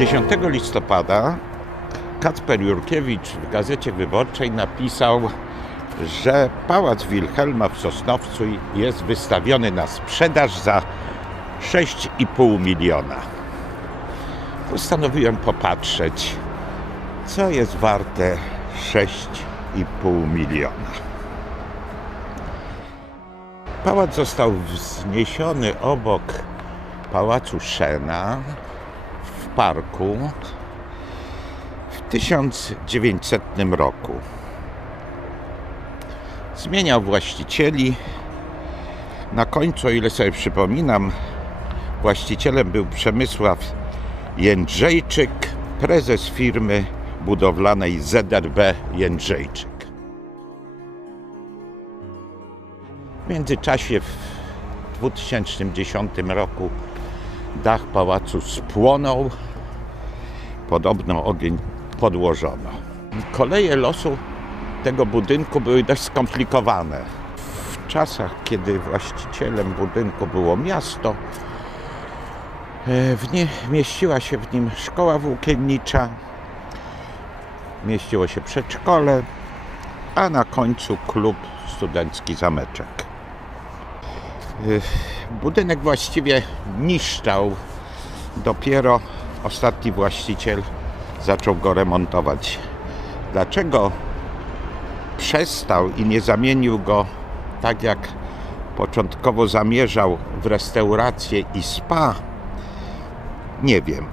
10 listopada Kacper Jurkiewicz w Gazecie Wyborczej napisał że Pałac Wilhelma w Sosnowcu jest wystawiony na sprzedaż za 6,5 miliona. Postanowiłem popatrzeć, co jest warte 6,5 miliona. Pałac został wzniesiony obok Pałacu Szena w parku w 1900 roku. Zmieniał właścicieli. Na końcu, o ile sobie przypominam, właścicielem był Przemysław Jędrzejczyk, prezes firmy budowlanej ZRB Jędrzejczyk. W międzyczasie w 2010 roku dach pałacu spłonął. Podobno ogień podłożono. Koleje losu tego budynku były dość skomplikowane. W czasach, kiedy właścicielem budynku było miasto, e, w nie, mieściła się w nim szkoła włókiennicza, mieściło się przedszkole, a na końcu klub studencki Zameczek. Budynek właściwie niszczał. Dopiero ostatni właściciel zaczął go remontować. Dlaczego przestał i nie zamienił go tak jak początkowo zamierzał w restaurację i spa? Nie wiem.